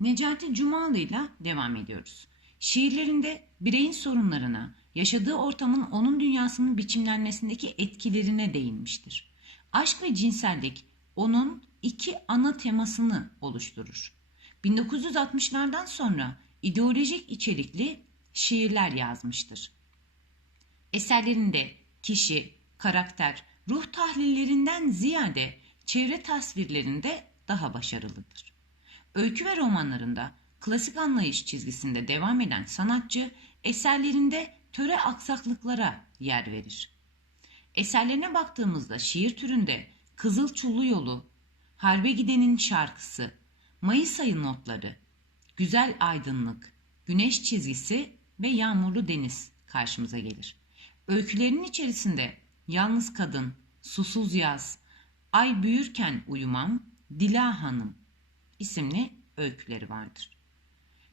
Necati Cumalı ile devam ediyoruz. Şiirlerinde bireyin sorunlarına, yaşadığı ortamın onun dünyasının biçimlenmesindeki etkilerine değinmiştir. Aşk ve cinsellik onun iki ana temasını oluşturur. 1960'lardan sonra ideolojik içerikli şiirler yazmıştır. Eserlerinde kişi, karakter, ruh tahlillerinden ziyade çevre tasvirlerinde daha başarılıdır. Öykü ve romanlarında klasik anlayış çizgisinde devam eden sanatçı eserlerinde töre aksaklıklara yer verir. Eserlerine baktığımızda şiir türünde Kızıl Çullu Yolu, Harbe Gidenin Şarkısı, Mayıs ayı notları, Güzel Aydınlık, Güneş Çizgisi ve Yağmurlu Deniz karşımıza gelir. Öykülerinin içerisinde Yalnız Kadın, Susuz Yaz, Ay Büyürken Uyumam, Dila Hanım isimli öyküleri vardır.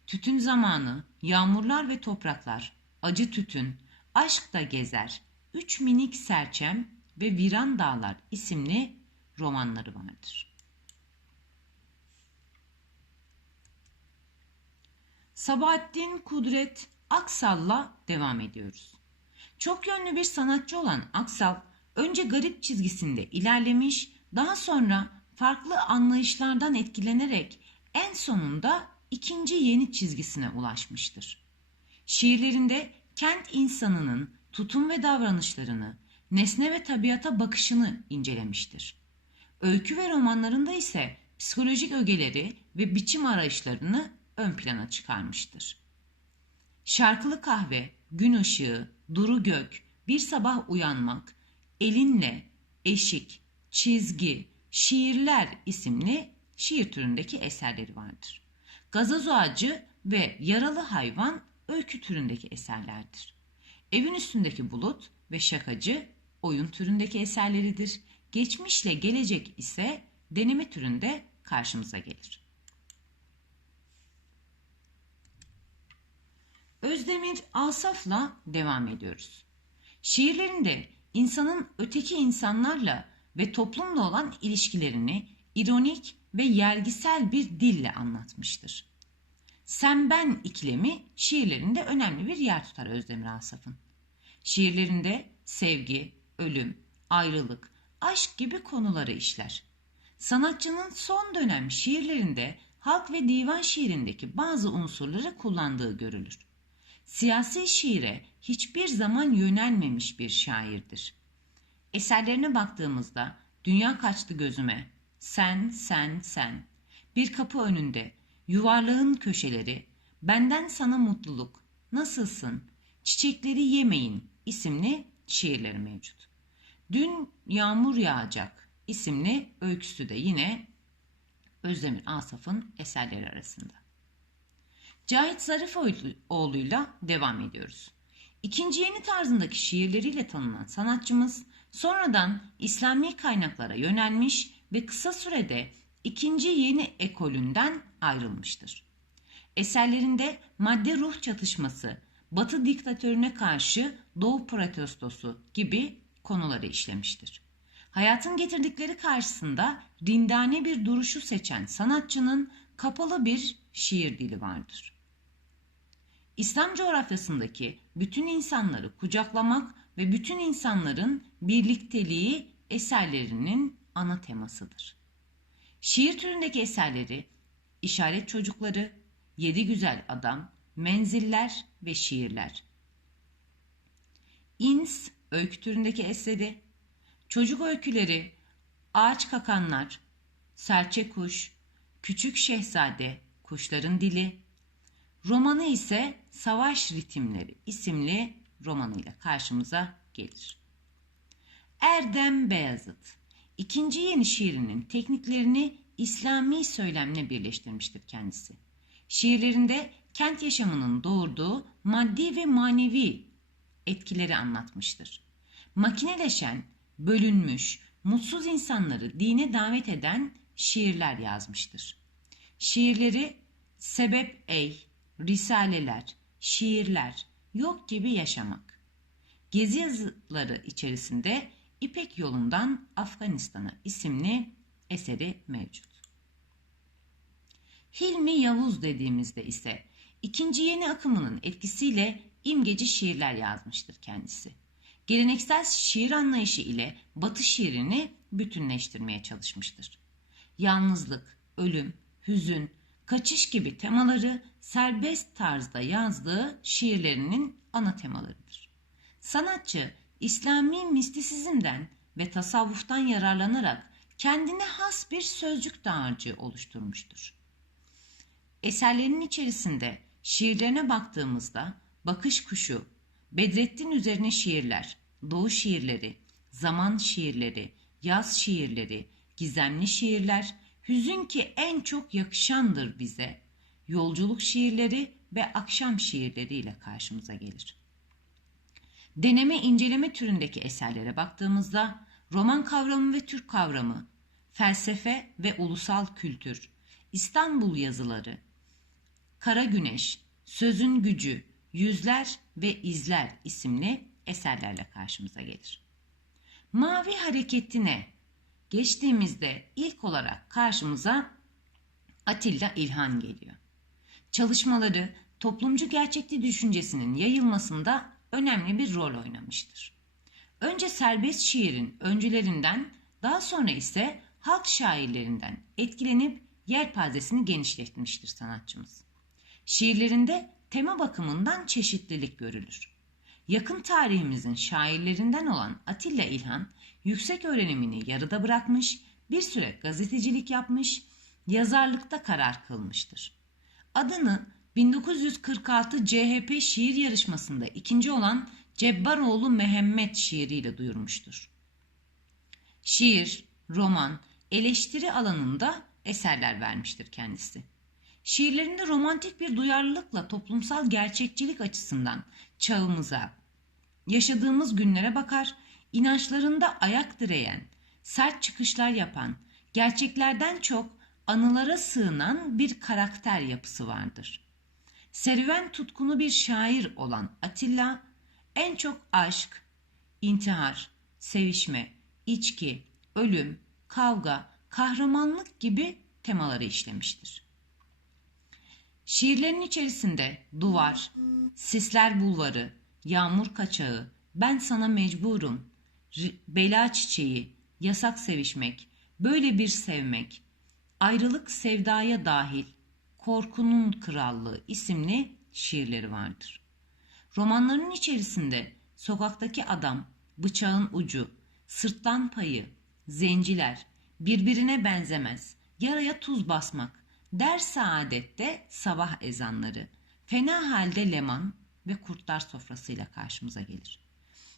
Tütün Zamanı, Yağmurlar ve Topraklar, Acı Tütün, Aşk da Gezer, Üç Minik Serçem ve Viran Dağlar isimli romanları vardır. Sabahattin Kudret Aksal'la devam ediyoruz. Çok yönlü bir sanatçı olan Aksal, önce garip çizgisinde ilerlemiş, daha sonra farklı anlayışlardan etkilenerek en sonunda ikinci yeni çizgisine ulaşmıştır. Şiirlerinde kent insanının tutum ve davranışlarını, nesne ve tabiata bakışını incelemiştir. Öykü ve romanlarında ise psikolojik ögeleri ve biçim arayışlarını ön plana çıkarmıştır. Şarkılı kahve, gün ışığı, duru gök, bir sabah uyanmak, elinle, eşik, çizgi, şiirler isimli şiir türündeki eserleri vardır. Gazoz ağacı ve yaralı hayvan öykü türündeki eserlerdir. Evin üstündeki bulut ve şakacı oyun türündeki eserleridir. Geçmişle gelecek ise deneme türünde karşımıza gelir. Özdemir Asaf'la devam ediyoruz. Şiirlerinde insanın öteki insanlarla ve toplumla olan ilişkilerini ironik ve yergisel bir dille anlatmıştır. Sen ben ikilemi şiirlerinde önemli bir yer tutar Özdemir Asaf'ın. Şiirlerinde sevgi, ölüm, ayrılık, aşk gibi konuları işler. Sanatçının son dönem şiirlerinde halk ve divan şiirindeki bazı unsurları kullandığı görülür. Siyasi şiire hiçbir zaman yönelmemiş bir şairdir. Eserlerine baktığımızda Dünya kaçtı gözüme, sen, sen, sen, bir kapı önünde, yuvarlağın köşeleri, benden sana mutluluk, nasılsın, çiçekleri yemeyin isimli şiirleri mevcut. Dün yağmur yağacak isimli öyküsü de yine Özdemir Asaf'ın eserleri arasında. Cahit Zarifoğlu'yla devam ediyoruz. İkinci yeni tarzındaki şiirleriyle tanınan sanatçımız sonradan İslami kaynaklara yönelmiş ve kısa sürede ikinci yeni ekolünden ayrılmıştır. Eserlerinde madde ruh çatışması, Batı diktatörüne karşı Doğu protestosu gibi konuları işlemiştir. Hayatın getirdikleri karşısında dindane bir duruşu seçen sanatçının kapalı bir şiir dili vardır. İslam coğrafyasındaki bütün insanları kucaklamak ve bütün insanların birlikteliği eserlerinin ana temasıdır. Şiir türündeki eserleri işaret çocukları, yedi güzel adam, menziller ve şiirler. İns öykü türündeki eseri, çocuk öyküleri, ağaç kakanlar, serçe kuş, küçük şehzade, kuşların dili, romanı ise Savaş Ritimleri isimli romanıyla karşımıza gelir. Erdem Beyazıt ikinci yeni şiirinin tekniklerini İslami söylemle birleştirmiştir kendisi. Şiirlerinde kent yaşamının doğurduğu maddi ve manevi etkileri anlatmıştır. Makineleşen, bölünmüş, mutsuz insanları dine davet eden şiirler yazmıştır. Şiirleri Sebep Ey, Risaleler, Şiirler, Yok gibi yaşamak. Gezi yazıları içerisinde İpek Yolundan Afganistan'a isimli eseri mevcut. Hilmi Yavuz dediğimizde ise ikinci yeni akımının etkisiyle imgeci şiirler yazmıştır kendisi. Geleneksel şiir anlayışı ile batı şiirini bütünleştirmeye çalışmıştır. Yalnızlık, ölüm, hüzün, kaçış gibi temaları serbest tarzda yazdığı şiirlerinin ana temalarıdır. Sanatçı İslami mistisizmden ve tasavvuftan yararlanarak kendine has bir sözcük dağarcığı oluşturmuştur. Eserlerinin içerisinde şiirlerine baktığımızda Bakış Kuşu, Bedrettin üzerine şiirler, Doğu şiirleri, Zaman şiirleri, Yaz şiirleri, Gizemli şiirler, Hüzün ki en çok yakışandır bize, Yolculuk şiirleri ve Akşam şiirleriyle karşımıza gelir. Deneme inceleme türündeki eserlere baktığımızda roman kavramı ve Türk kavramı, felsefe ve ulusal kültür, İstanbul yazıları, Kara Güneş, Sözün Gücü, Yüzler ve İzler isimli eserlerle karşımıza gelir. Mavi hareketine geçtiğimizde ilk olarak karşımıza Atilla İlhan geliyor. Çalışmaları toplumcu gerçekçi düşüncesinin yayılmasında önemli bir rol oynamıştır. Önce serbest şiirin öncülerinden daha sonra ise halk şairlerinden etkilenip yelpazesini genişletmiştir sanatçımız. Şiirlerinde tema bakımından çeşitlilik görülür. Yakın tarihimizin şairlerinden olan Atilla İlhan, yüksek öğrenimini yarıda bırakmış, bir süre gazetecilik yapmış, yazarlıkta karar kılmıştır. Adını 1946 CHP şiir yarışmasında ikinci olan Cebbaroğlu Mehmet şiiriyle duyurmuştur. Şiir, roman, eleştiri alanında eserler vermiştir kendisi. Şiirlerinde romantik bir duyarlılıkla toplumsal gerçekçilik açısından çağımıza, yaşadığımız günlere bakar, inançlarında ayak direyen, sert çıkışlar yapan, gerçeklerden çok anılara sığınan bir karakter yapısı vardır. Serüven tutkunu bir şair olan Atilla, en çok aşk, intihar, sevişme, içki, ölüm, kavga, kahramanlık gibi temaları işlemiştir. Şiirlerin içerisinde Duvar, Sisler Bulvarı, Yağmur Kaçağı, Ben Sana Mecburum, Bela Çiçeği, Yasak Sevişmek, Böyle Bir Sevmek, Ayrılık Sevdaya Dahil, Korkunun Krallığı isimli şiirleri vardır. Romanların içerisinde Sokaktaki Adam, Bıçağın Ucu, Sırttan Payı, Zenciler, Birbirine Benzemez, Yaraya Tuz Basmak, Der Saadet'te Sabah Ezanları, Fena Halde Leman ve Kurtlar Sofrası'yla karşımıza gelir.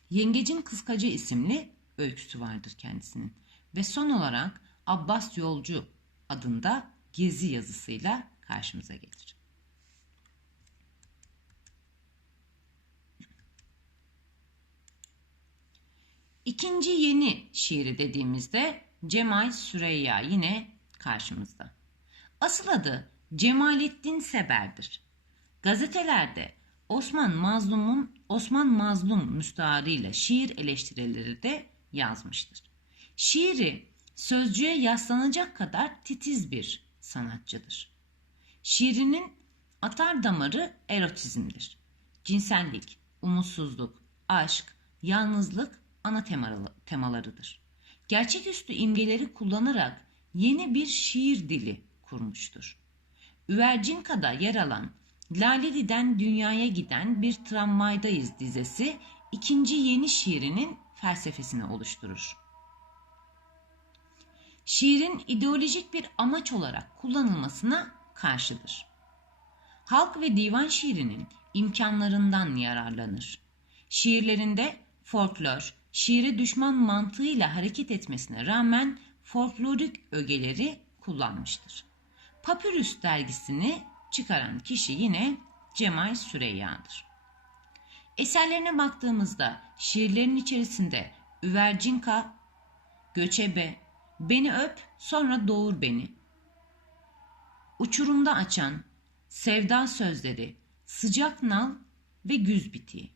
Yengecin Kıskacı isimli öyküsü vardır kendisinin. Ve son olarak Abbas Yolcu adında gezi yazısıyla karşımıza gelir. İkinci yeni şiiri dediğimizde Cemal Süreyya yine karşımızda. Asıl adı Cemalettin Seber'dir. Gazetelerde Osman Mazlum'un Osman Mazlum müstaharıyla şiir eleştirileri de yazmıştır. Şiiri sözcüğe yaslanacak kadar titiz bir sanatçıdır. Şiirinin atar damarı erotizmdir. Cinsellik, umutsuzluk, aşk, yalnızlık ana temalarıdır. Gerçeküstü imgeleri kullanarak yeni bir şiir dili kurmuştur. Üvercinka'da yer alan Laleli'den dünyaya giden bir tramvaydayız dizesi ikinci yeni şiirinin felsefesini oluşturur. Şiirin ideolojik bir amaç olarak kullanılmasına karşıdır. Halk ve divan şiirinin imkanlarından yararlanır. Şiirlerinde folklor, şiire düşman mantığıyla hareket etmesine rağmen folklorik ögeleri kullanmıştır. Papyrus dergisini çıkaran kişi yine Cemal Süreyya'dır. Eserlerine baktığımızda şiirlerin içerisinde Üvercinka, Göçebe, Beni Öp sonra Doğur Beni, Uçurumda Açan, Sevda Sözleri, Sıcak Nal ve Güz Bitiği.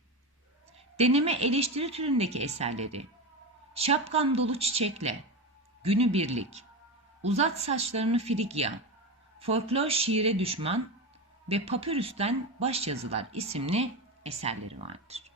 Deneme eleştiri türündeki eserleri, Şapkam Dolu Çiçekle, Günü Birlik, Uzat Saçlarını Frigya, Folklor Şiire Düşman ve Papyrus'ten Başyazılar isimli eserleri vardır.